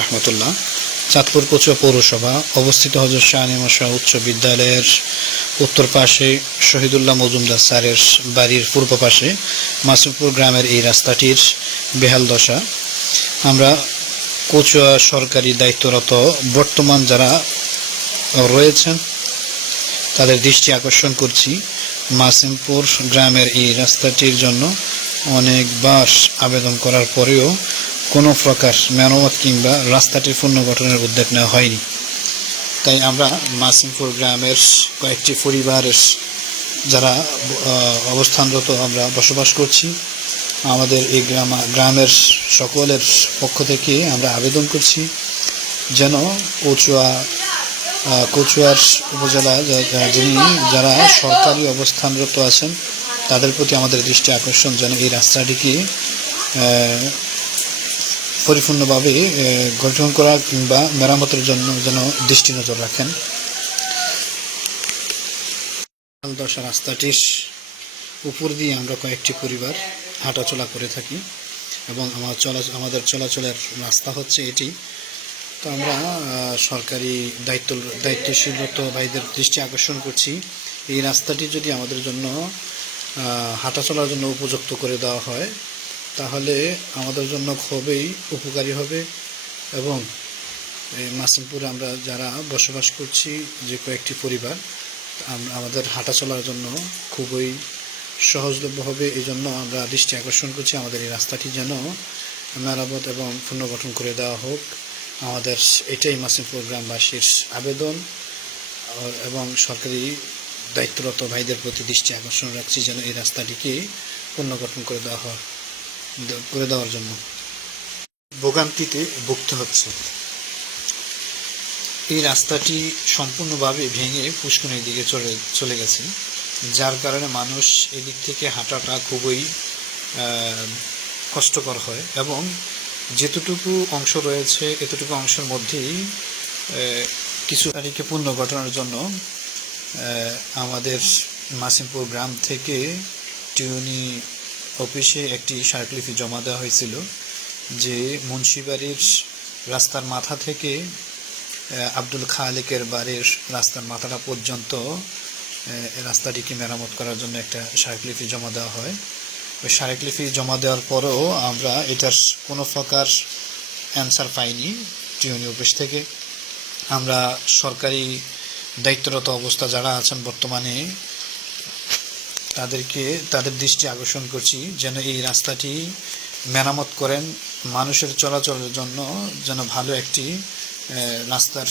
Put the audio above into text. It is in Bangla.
রহমতুল্লাহ। চাঁদপুর কচুয়া পৌরসভা অবস্থিত হযরত শাহ নিয়ামত উচ্চ বিদ্যালয়ের উত্তর পাশে শহীদুল্লাহ মজুমদার স্যারের বাড়ির পূর্ব পাশে মাসুমপুর গ্রামের এই রাস্তাটির বেহাল দশা আমরা কচুয়া সরকারি দায়িত্বরত বর্তমান যারা রয়েছেন তাদের দৃষ্টি আকর্ষণ করছি। মাসিমপুর গ্রামের এই রাস্তাটির জন্য অনেকবার আবেদন করার পরেও কোনো প্রকার মেরামত কিংবা রাস্তাটির পুনর্গঠনের উদ্যোগ নেওয়া হয়নি। তাই আমরা মাসিমপুর গ্রামের কয়েকটি পরিবারের যারা অবস্থানরত আমরা বসবাস করছি, আমাদের এই গ্রামের সকলের পক্ষ থেকে আমরা আবেদন করছি যেন কচুয়ার উপজেলা যারা সরকারি অবস্থানরত আছেন তাদের প্রতি আমাদের দৃষ্টি আকর্ষণ যেন এই রাস্তাটিকে পরিপূর্ণভাবে গঠন করা কিংবা মেরামতের জন্য যেন দৃষ্টি নজর রাখেন। দশা রাস্তাটির উপর দিয়ে আমরা কয়েকটি পরিবার হাঁটাচলা করে থাকি এবং আমাদের চলাচলের রাস্তা হচ্ছে এটি। তো আমরা সরকারি দায়িত্বশীলতা ভাইদের দৃষ্টি আকর্ষণ করছি, এই রাস্তাটি যদি আমাদের জন্য হাঁটাচলার জন্য উপযুক্ত করে দেওয়া হয় তাহলে আমাদের জন্য খুবই উপকারী হবে এবং মাসিমপুরে আমরা যারা বসবাস করছি যে কয়েকটি পরিবার আমাদের হাঁটাচলার জন্য খুবই সহজলভ্য হবে। এই জন্য আমরা দৃষ্টি আকর্ষণ করছি আমাদের এই রাস্তাটি যেন মেরামত এবং পুনর্গঠন করে দেওয়া হোক। আমাদের এটাই মাসিমপুর গ্রামবাসীর আবেদন এবং সরকারি দায়িত্বরত ভাইদের প্রতি দৃষ্টি আকর্ষণ রাখছি যেন এই রাস্তাটিকে পুনর্গঠন করে দেওয়ার জন্য। ভোগান্তিতে ভুগতে হচ্ছে। এই রাস্তাটি সম্পূর্ণভাবে ভেঙে পুষ্করিণীর দিকে চলে গেছে, যার কারণে মানুষ এদিক থেকে হাঁটাটা খুবই কষ্টকর হয় এবং যেতটুকু অংশ রয়েছে এতটুকু অংশের মধ্যেই কিছু তারিখে পুনর্গঠনের জন্য আমাদের মাসিমপুর গ্রাম থেকে টিউনি অফিসে একটি স্মারকলিপি জমা দেওয়া হয়েছিল যে মুন্সিবাড়ির রাস্তার মাথা থেকে আব্দুল খালেকের বাড়ির রাস্তার মাথাটা পর্যন্ত রাস্তাটিকে মেরামত করার জন্য একটা স্মারকলিপি জমা দেওয়া হয়। ওই স্মারকলিপি জমা দেওয়ার পরেও আমরা এটার কোনো প্রকার অ্যান্সার পাইনি টিউনি অফিস থেকে। আমরা সরকারি দায়িত্বরত অবস্থা যারা আছেন বর্তমানে তাদের দৃষ্টি আকর্ষণ করছি যেন এই রাস্তাটি মেরামত করেন, মানুষের চলাচলের জন্য যেন ভালো একটি রাস্তার